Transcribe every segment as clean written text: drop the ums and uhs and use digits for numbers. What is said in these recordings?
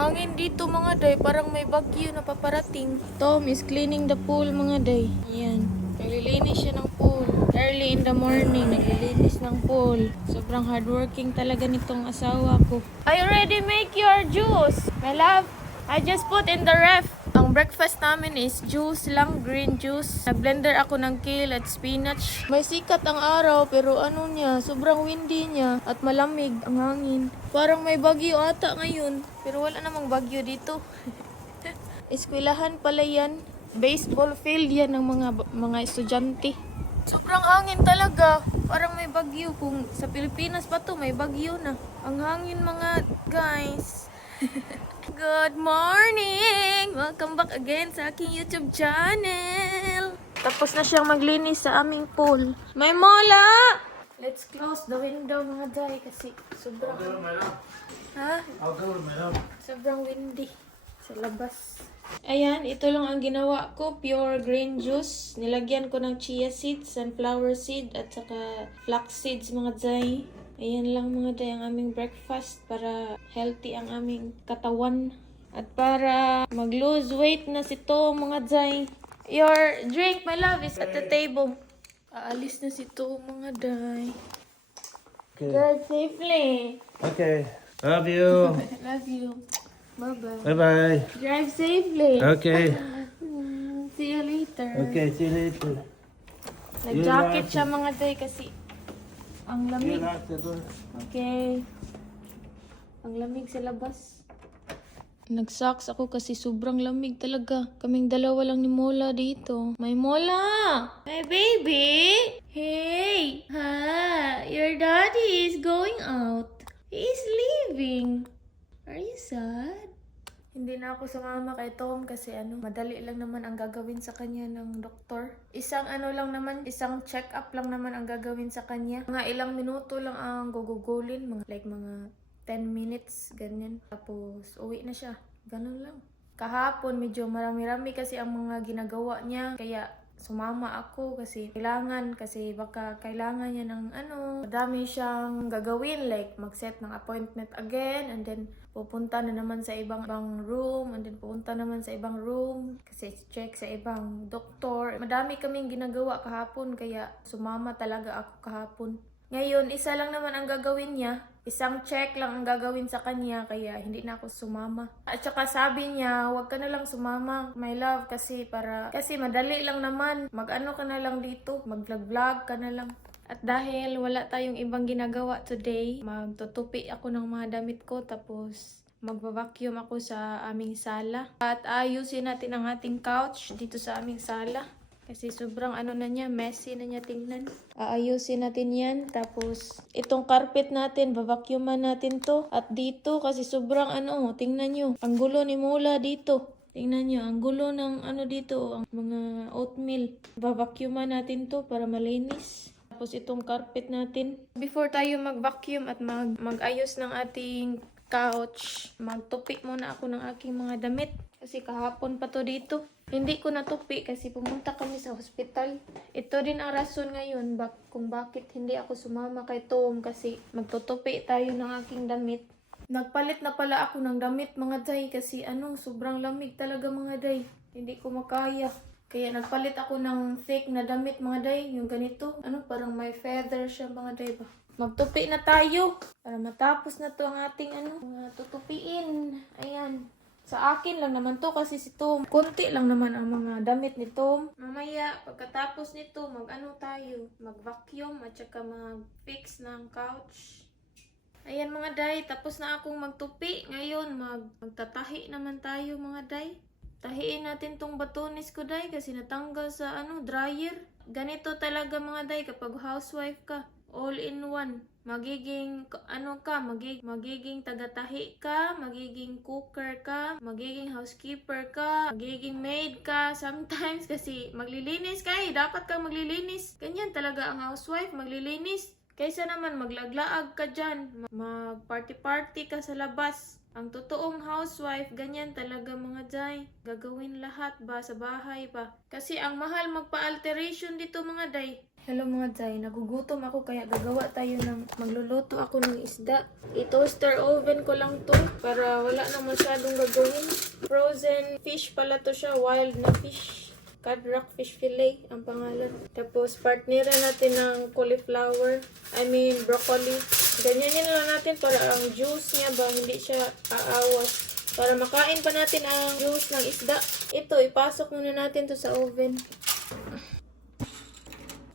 hangin dito mga day, parang may bagyo na paparating. Tom is cleaning the pool mga day. Ayan. Naglilinis siya ng pool. Early in the morning, naglilinis ng pool. Sobrang hardworking talaga nitong asawa ko. I already make your juice, my love. I just put in the ref. Ang breakfast namin is juice lang, green juice. Nag-blender ako ng kale at spinach. May sikat ang araw pero ano niya, sobrang windy niya at malamig ang hangin. Parang may bagyo ata ngayon pero wala namang bagyo dito. Eskwelahan pala yan. Baseball field yan ng mga estudyante. Sobrang hangin talaga. Parang may bagyo. Kung sa Pilipinas pa to, may bagyo na. Ang hangin mga guys. Good morning! Welcome back again sa aking YouTube channel. Tapos na siyang maglinis sa aming pool. May mola! Let's close the window mga day kasi sobrang... Ha? Sobrang windy sa labas. Ayan, ito lang ang ginawa ko. Pure green juice. Nilagyan ko ng chia seeds, sunflower seed, at saka flax seeds mga day. Ayan lang mga day ang aming breakfast para healthy ang aming katawan. At para mag-lose weight na si Tom mga day. Your drink, my love, is at the table. Aalis na si Tom mga day. Okay. Drive safely. Okay. Love you. Love you. Bye-bye. Bye-bye. Drive safely. Okay. See you later. Okay, see you later. Nag-jacket siya mga day kasi ang You lamig. lock the door. Okay. Ang lamig sa labas. Nag-socks ako kasi sobrang lamig talaga. Kaming dalawa lang ni Mola dito. May Mola! My baby! Hey! Ha! Your daddy is going out. He is leaving. Are you sad? Hindi na ako sumama kay Tom kasi madali lang naman ang gagawin sa kanya ng doktor. Isang isang check-up lang naman ang gagawin sa kanya. Mga ilang minuto lang ang gugugulin, mga 10 minutes, ganyan. Tapos uwi na siya. Ganun lang. Kahapon medyo marami-rami kasi ang mga ginagawa niya, kaya sumama ako kasi baka kailangan niya ng madami siyang gagawin, like mag-set ng appointment again, and then pupunta na naman sa ibang room, and then pupunta naman sa ibang room kasi check sa ibang doktor. Madami kaming ginagawa kahapon kaya sumama talaga ako kahapon. Ngayon, isa lang naman ang gagawin niya. Isang check lang ang gagawin sa kanya, kaya hindi na ako sumama. At saka sabi niya, huwag ka na lang sumama, my love, kasi madali lang naman. Mag-ano ka na lang dito, mag-vlog ka na lang. At dahil wala tayong ibang ginagawa today, magtutupi ako ng mga damit ko, tapos magva-vacuum ako sa aming sala. At ayusin natin ang ating couch dito sa aming sala. Kasi sobrang messy na niya tingnan. Aayusin natin yan. Tapos, itong carpet natin, vacuuman natin to. At dito, kasi sobrang tingnan nyo. Ang gulo ni Mula dito. Tingnan nyo, ang gulo ng dito, ang mga oatmeal. Vacuuman natin to para malinis. Tapos, itong carpet natin. Before tayo mag-vacuum at mag-ayos ng ating couch, magtupi muna ako ng aking mga damit. Kasi kahapon pa to dito. Hindi ko natupi kasi pumunta kami sa hospital. Ito din ang rason ngayon kung bakit hindi ako sumama kay Tom kasi magtutupi tayo ng aking damit. Nagpalit na pala ako ng damit mga day kasi sobrang lamig talaga mga day. Hindi ko makaya. Kaya nagpalit ako ng fake na damit mga day. Yung ganito. Parang may feather siya mga day ba. Magtupi na tayo para matapos na to ang ating mga tutupiin. Ayan. Sa akin lang naman to kasi si Tom. Konti lang naman ang mga damit ni Tom. Mamaya, pagkatapos nito, tayo. Mag-vacuum at saka mag-fix ng couch. Ayan mga day, tapos na akong magtupi. Ngayon, magtatahi naman tayo mga day. Tahiin natin tong batonis ko day kasi natanggal sa dryer. Ganito talaga mga day kapag housewife ka. All in one. Magiging magiging tagatahi ka, magiging cooker ka, magiging housekeeper ka, magiging maid ka sometimes kasi maglilinis ka dapat kang maglilinis. Ganyan talaga ang housewife, maglilinis. Kaysa naman maglaglaag ka dyan, mag-party-party ka sa labas. Ang totoong housewife, ganyan talaga mga day. Gagawin lahat ba sa bahay pa. Kasi ang mahal magpa-alteration dito mga day. Hello mga Jay, nagugutom ako kaya gagawa tayo magluluto ako ng isda. I-toaster oven ko lang to para wala na masyadong gagawin. Frozen fish pala to siya, wild na fish. Cod rock fish fillet ang pangalan. Tapos partneran natin ng cauliflower, broccoli. Ganyan na lang natin para ang juice niya ba hindi siya aawas. Para makain pa natin ang juice ng isda. Ito, ipasok muna natin to sa oven.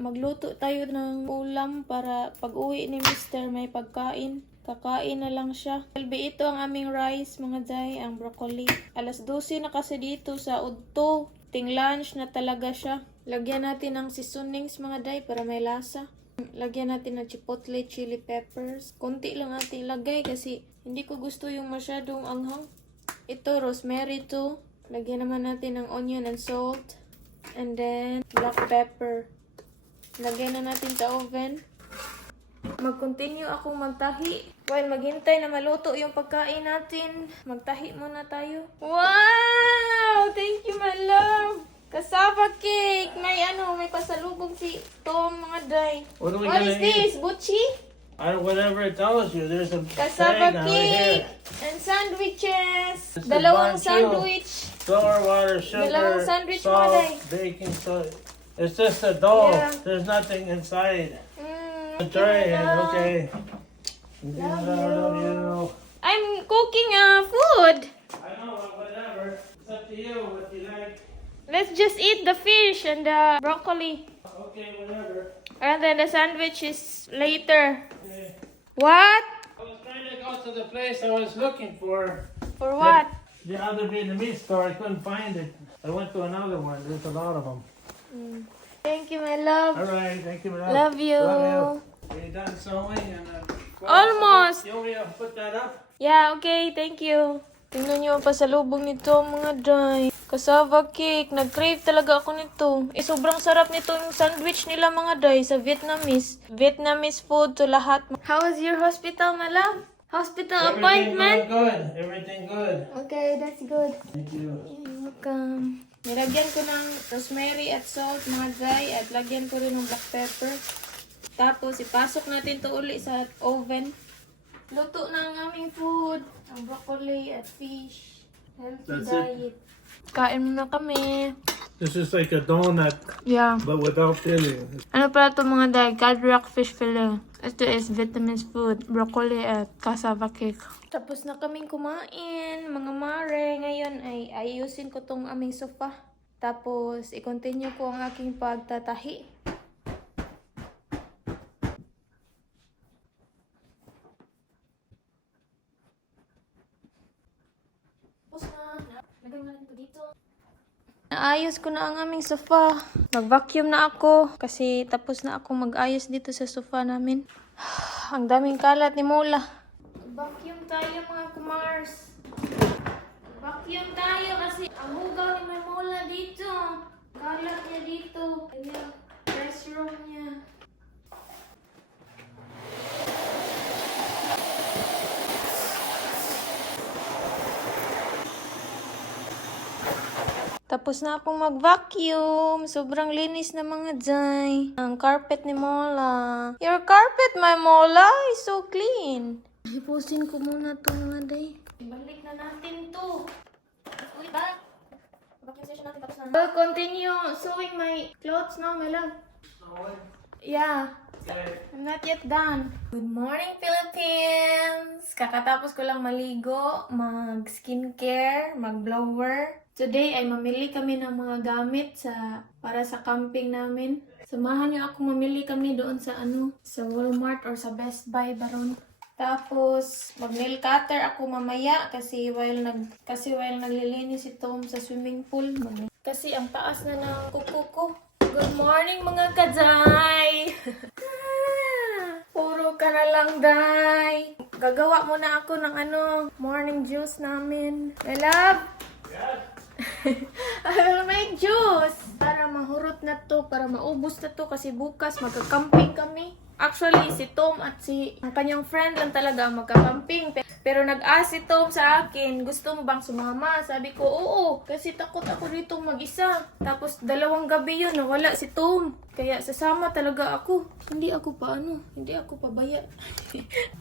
Magluto tayo ng ulam para pag uwi ni Mr. may pagkain. Kakain na lang siya. Kalbi ito ang aming rice mga Jay, ang broccoli. Alas 12 na kasi dito sa udto. Ting lunch na talaga siya. Lagyan natin ng seasonings mga Jay para may lasa. Lagyan natin ng chipotle, chili peppers. Konti lang natin ilagay kasi hindi ko gusto yung masyadong anghang. Ito, rosemary to. Lagyan naman natin ng onion and salt. And then, black pepper. Lagyan na natin sa oven. Mag-continue akong magtahi. While maghintay na maluto yung pagkain natin, magtahi muna tayo. Wow! Thank you, my love! Cassava cake! May pasalubong si Tom, mga Day. What are we What gonna is this? Buchi? Whatever it tells you. There's a Cassava bag right cake! here. And sandwiches! This is Dalawang barbecue. sandwich! Flour, water, sugar, Dalawang sandwich, salt, Maday. baking soda. It's just a dough. Yeah. There's nothing inside. Thank Try you, it, my love. okay? Love you. you. I'm cooking food! I know, but whatever. It's up to you what you like. Let's just eat the fish and the broccoli. Okay, whatever. And then the sandwich is later. Okay. What? I was trying to go to the place I was looking for. For what? The other Vietnamese store, I couldn't find it. I went to another one. There's a lot of them. Thank you, my love. All right, thank you, man. Love you. Love you. Are you done sewing? And Almost. You want me to put that up? Yeah, okay. Thank you. Tingnan niyo ang pasalubong nito, mga Day. Cassava cake. Nag-crave talaga ako nito. Sobrang sarap nito yung sandwich nila, mga Day, sa Vietnamese. Vietnamese food to lahat. How was your hospital, my love? Hospital appointment? Good. Everything good. Okay, that's good. Thank you. You're welcome. Nilagyan ko ng rosemary at salt, mga Day, at lagyan ko rin ng black pepper. Tapos, ipasok natin to uli sa oven. Luto na ang aming food. Ang broccoli at fish. Healthy That's it. diet. Kain muna kami. This is like a donut, Yeah. but without filling. Ano pala ito mga Day? Cod rock fish fillet. Ito is Vietnamese food. Broccoli at cassava cake. Tapos na kaming kumain, mga mare. Ngayon ay ayusin ko tong aming sofa. Tapos, i-continue ko ang aking pagtatahi. Tapos na. Lagay mo natin ito dito. Naayos ko na ang aming sofa. Mag-vacuum na ako kasi tapos na ako mag-ayos dito sa sofa namin. Ang daming kalat ni Mola. Vacuum tayo mga kumars. Vacuum tayo kasi ang hugaw ni Mola dito. Kalat niya dito. Ayan, restroom niya. Tapos na akong mag-vacuum. Sobrang linis na mga Jay. Ang carpet ni Mola. Your carpet, my Mola, is so clean. Hipusin ko muna to mga Day. Ibalik na natin to. Uy, back. Vacuum session natin tapos na. I'll continue sewing my clothes now, my love. Yeah. Okay. I'm not yet done. Good morning, Philippines! Kakatapos ko lang maligo, mag-skincare, mag-blower. Today ay mamili kami ng mga gamit para sa camping namin. Samahan niyo ako mamili kami doon sa sa Walmart or sa Best Buy baron. Tapos mag-nail cutter ako mamaya kasi while naglilinis si Tom sa swimming pool. Kasi ang taas na ng kuko ko. Good morning mga kadzay! Puro ka na lang, Day. Gagawa muna ako ng morning juice namin. My love! I will make juice! Para mahurot na to, para maubos na to kasi bukas magka-camping kami. Actually, si Tom at ang kanyang friend lang talaga ang magka-camping. Pero nag-ask si Tom sa akin, gusto mo bang sumama? Sabi ko, oo, kasi takot ako dito mag-isa. Tapos 2 gabi yun, nawala si Tom. Kaya sasama talaga ako. Hindi ako pabaya.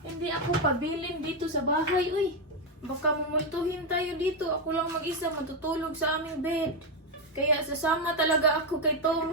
Hindi ako pabilin dito sa bahay, uy. Baka mumultuhin tayo dito. Ako lang mag-isa, matutulog sa aming bed. Kaya sasama talaga ako kay Tom.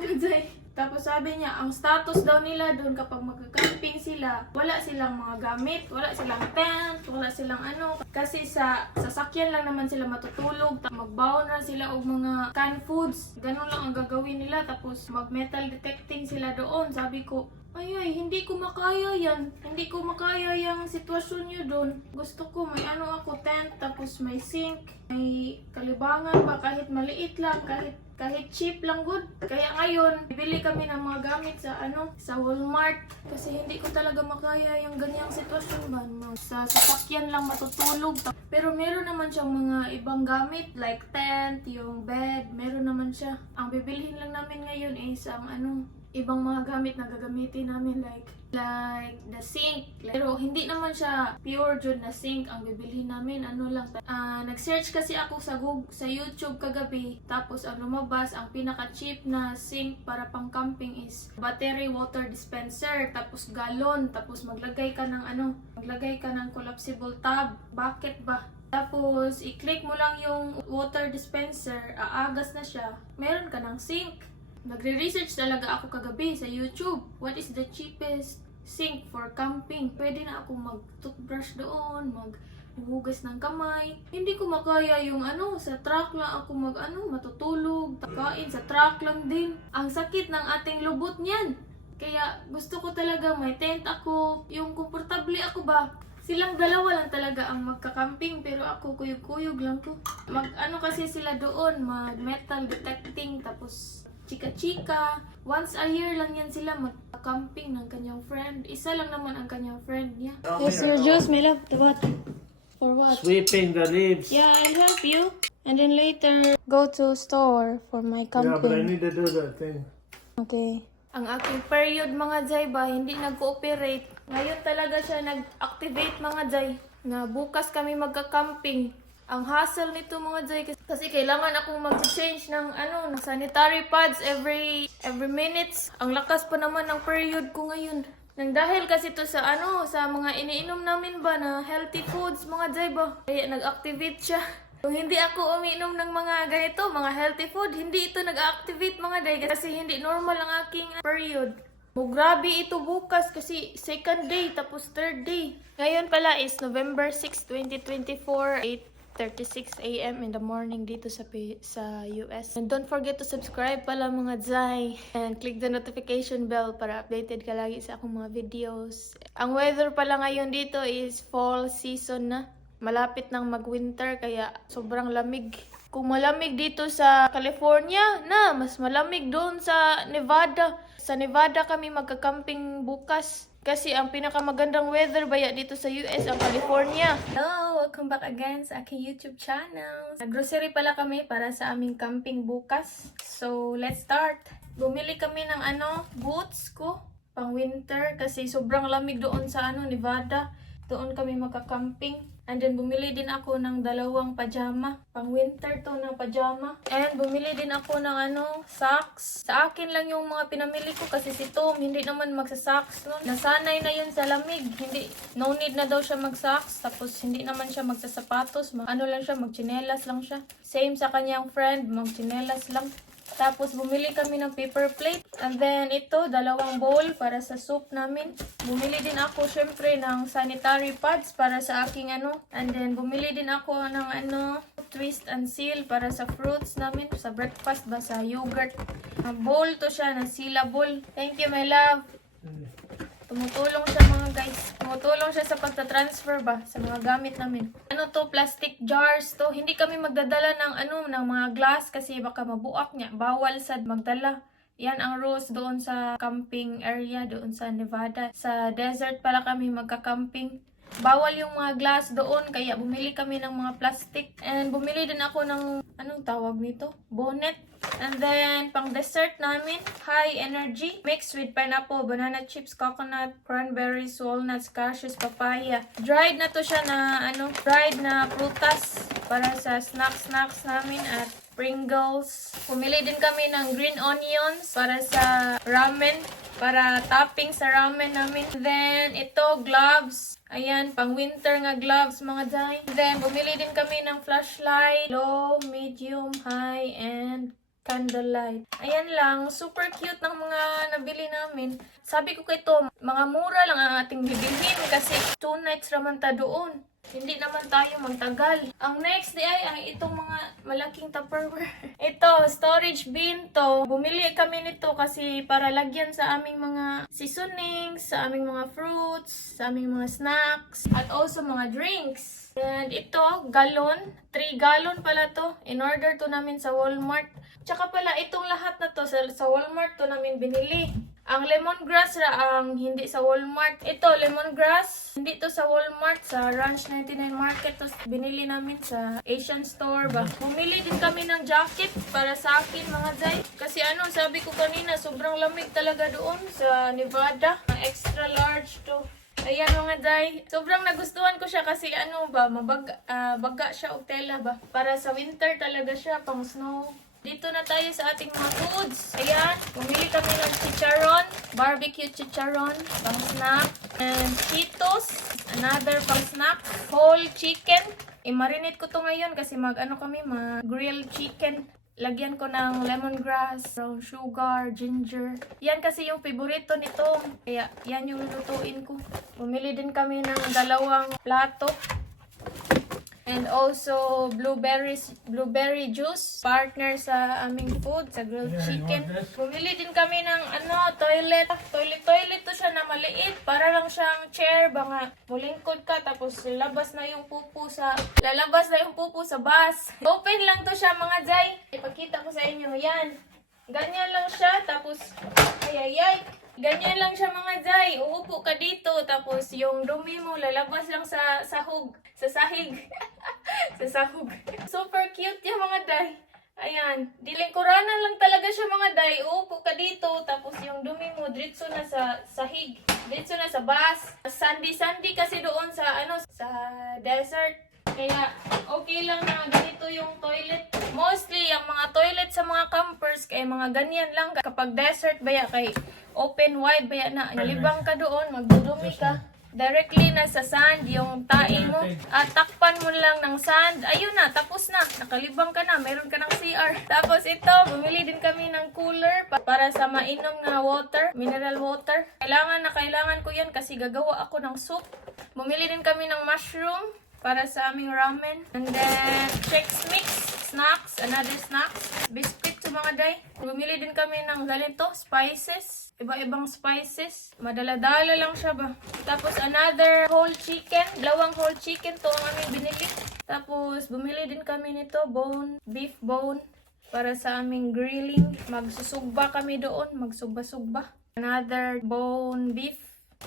Tapos sabi niya, ang status daw nila doon kapag magka-camping sila, wala silang mga gamit, wala silang tent, wala silang ano. Kasi sa sasakyan lang naman sila matutulog. Magbaon na sila o mga canned foods. Ganun lang ang gagawin nila. Tapos mag-metal detecting sila doon. Sabi ko, ay, hindi ko makaya yan. Hindi ko makaya yung sitwasyon nyo doon. Gusto ko may ano ako, tent, tapos may sink, may kalibangan ba, kahit maliit lang, kahit cheap lang good. Kaya ngayon, bibili kami ng mga gamit sa Walmart. Kasi hindi ko talaga makaya yung ganyang sitwasyon ba. Sa sasakyan lang matutulog. Pero meron naman siyang mga ibang gamit, like tent, yung bed, meron naman siya. Ang bibilhin lang namin ngayon is ibang mga gamit na gagamitin namin like the sink. Pero hindi naman siya pure jud na sink ang bibilhin namin. Nag-search kasi ako sa YouTube kagabi. Tapos ang lumabas, ang pinaka-cheap na sink para pang camping is battery water dispenser. Tapos galon. Tapos maglagay ka ng collapsible tub. Bucket ba? Tapos i-click mo lang yung water dispenser. Aagas na siya. Meron ka ng sink. Nagre-research talaga ako kagabi sa YouTube. What is the cheapest sink for camping? Pwede na ako mag-toothbrush doon, maghugas ng kamay. Hindi ko makaya yung sa truck lang ako matutulog, kain sa truck lang din. Ang sakit ng ating lubot niyan. Kaya gusto ko talaga may tent ako, yung komportable ako ba. Silang dalawa lang talaga ang magka-camping, pero ako kuyog-kuyog lang ko. Kasi sila doon, mag-metal detecting, tapos chika-chika. Once a year lang yan sila mag-camping ng kanyang friend. Isa lang naman ang kanyang friend niya. Yes, Sir Juice, my love. What? For what? Sweeping the leaves. Yeah, I'll help you. And then later, go to store for my camping. Yeah, but I need to do that thing. Okay. Ang aking period mga Jay ba, hindi nag-cooperate. Ngayon talaga siya nag-activate mga Jay. Na bukas kami magka-camping. Ang hassle nito mga Jay kasi kailangan akong mag-change ng ng sanitary pads every minutes. Ang lakas pa naman ng period ko ngayon. Nang dahil kasi to sa sa mga iniinom namin ba na healthy foods mga Jay ba. Kaya nag-activate siya. Kung hindi ako umiinom ng mga ganito, mga healthy food, hindi ito nag-activate mga Jay kasi hindi normal ang aking period. Grabe ito bukas kasi second day tapos third day. Ngayon pala is November 6, 2024, 8:36 a.m. in the morning dito sa US. And don't forget to subscribe pala mga Jai. And click the notification bell para updated ka lagi sa akong mga videos. Ang weather pala ngayon dito is fall season na. Malapit nang mag-winter kaya sobrang lamig. Kung malamig dito sa California, mas malamig doon sa Nevada. Sa Nevada kami magka-camping bukas. Kasi ang pinakamagandang weather baya dito sa US, ang California. Hello! Welcome back again sa aking YouTube channel. Nag-grocery pala kami para sa aming camping bukas. So, let's start. Bumili kami ng boots ko pang winter kasi sobrang lamig doon sa Nevada. Doon kami magka-camping. And then, bumili din ako ng 2 pajama. Pang winter to na pajama. And bumili din ako ng socks. Sa akin lang yung mga pinamili ko kasi si Tom hindi naman magsa-socks nun. Nasanay na yun sa lamig. No need na daw siya mag-socks. Tapos hindi naman siya magsasapatos. Lang siya, magchinelas lang siya. Same sa kanyang friend, magchinelas lang. Tapos bumili kami ng paper plate. And then ito, 2 bowl para sa soup namin. Bumili din ako syempre ng sanitary pads para sa aking And then bumili din ako ng twist and seal para sa fruits namin. Sa breakfast ba, sa yogurt. Bowl to siya, na sealable. Thank you my love. Tumutulong siya mga guys. Tumutulong siya sa pagta-transfer ba sa mga gamit namin. Plastic jars to. Hindi kami magdadala ng mga glass kasi baka mabuak niya. Bawal sad magdala. Yan ang rules doon sa camping area doon sa Nevada. Sa desert pala kami magka-camping. Bawal yung mga glass doon, kaya bumili kami ng mga plastic. And bumili din ako ng, anong tawag nito? Bonnet. And then, pang dessert namin, high energy, mixed with pineapple, banana chips, coconut, cranberries, walnuts, cashews, papaya. Dried na to siya na, dried na prutas para sa snacks namin at Pringles. Pumili din kami ng green onions para sa ramen, para topping sa ramen namin. Then, ito, gloves. Ayan, pang winter nga gloves, mga day. Then, bumili din kami ng flashlight, low, medium, high, and candlelight. Ayan lang, super cute ng mga nabili namin. Sabi ko kay Tom, mga mura lang ang ating bibilhin kasi 2 nights raman ta doon. Hindi naman tayo magtagal. Ang next day ay itong mga malaking Tupperware. Ito, storage bin to. Bumili kami nito kasi para lagyan sa aming mga seasonings, sa aming mga fruits, sa aming mga snacks, at also mga drinks. And ito, galon. 3 gallon pala to. In order to namin sa Walmart. Tsaka pala, itong lahat na to sa Walmart to namin binili. Ang lemongrass ra ang hindi sa Walmart. Ito, lemongrass. Hindi to sa Walmart. Sa Ranch 99 Market. To binili namin sa Asian store ba. Bumili din kami ng jacket para sa akin mga day. Kasi sabi ko kanina, sobrang lamig talaga doon sa Nevada. Extra large to. Ayan mga day. Sobrang nagustuhan ko siya kasi baga siya o tela ba. Para sa winter talaga siya, pang snow. Dito na tayo sa ating mga foods. Ayan, bumili kami ng chicharon, barbecue chicharon, pang snack, and Cheetos, another pang snack, whole chicken. I-marinate ko to ngayon kasi mag-grilled chicken. Lagyan ko ng lemongrass, brown sugar, ginger. Yan kasi yung favorito nito. Kaya yan yung lutuin ko. Bumili din kami ng 2 plato. And also blueberry juice, partner sa aming food, sa grilled chicken. Bumili din kami ng toilet. Toilet to siya na maliit. Para lang siyang chair, banga mulingkod ka tapos lalabas na yung pupo sa bus. Open lang to siya mga jay. Ipakita ko sa inyo. Yan. Ganyan lang siya tapos ganyan lang siya mga jay. Uupo ka dito tapos yung dumi mo lalabas lang sa sahig. Sa sahog. Super cute yung mga day. Ayan. Dilingkuranan lang talaga siya mga day. Uupo ka dito tapos yung dumi mo diretso na sa sahig. Diretso na sa bus. Sandy kasi doon sa sa desert. Kaya okay lang na ganito yung toilet. Mostly ang mga toilet sa mga campers kay mga ganyan lang kapag desert baya kay open wide baya na nalibang ka doon, magdudumi ka. Directly na sa sand yung tae mo at takpan mo lang ng sand. Ayun na, tapos na. Nakalibang ka na. Meron ka ng CR. Tapos ito, bumili din kami ng cooler para sa mainom na water, mineral water. Kailangan ko yan kasi gagawa ako ng soup. Bumili din kami ng mushroom para sa aming ramen. And then, Chex Mix, snacks, another snacks. Biscuit sa mga day. Bumili din kami ng ganito, spices. Iba-ibang spices. Madala-dala lang siya ba. Tapos another whole chicken. 2 whole chicken to ang aming binili. Tapos bumili din kami nito, beef bone. Para sa aming grilling. Magsusugba kami doon. Magsugba-sugba. Another bone beef.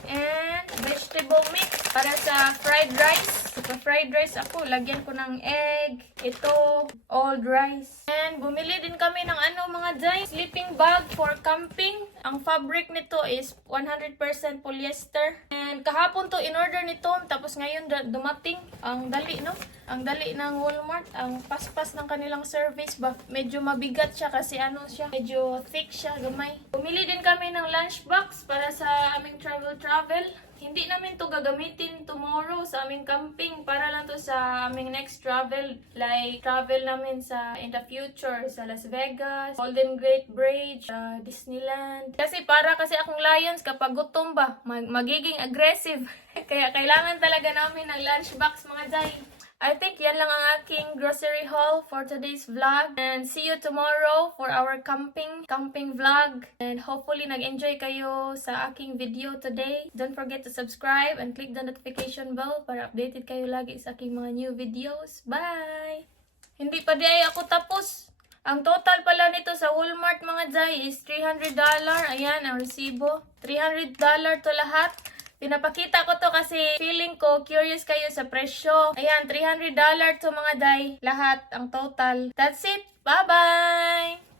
And vegetable mix para sa fried rice. Sa fried rice ako, lagyan ko ng egg. Ito, old rice. And bumili din kami ng mga day, sleeping bag for camping. Ang fabric nito is 100% polyester. And kahapon to in-order ni Tom, tapos ngayon dumating. Ang dali, no? Ang dali ng Walmart. Ang paspas ng kanilang service ba? Medyo mabigat siya kasi siya, medyo thick siya, gamay. Bumili din kami ng lunchbox para sa aming travel. Hindi namin to gagamitin tomorrow sa aming camping. Para lang to sa aming next travel. Like, travel namin in the future sa Las Vegas, Golden Gate Bridge, Disneyland. Kasi akong lions kapag gutom ba, magiging aggressive. Kaya kailangan talaga namin ng lunchbox mga day. I think yan lang ang aking grocery haul for today's vlog. And see you tomorrow for our camping vlog. And hopefully nag-enjoy kayo sa aking video today. Don't forget to subscribe and click the notification bell para updated kayo lagi sa aking mga new videos. Bye! Hindi pa di ay ako tapos. Ang total pala nito sa Walmart mga jay is $300. Ayan ang resibo. $300 to lahat. Pinapakita ko to kasi feeling ko curious kayo sa presyo. Ayan, $300 to mga day. Lahat, ang total. That's it. Bye-bye!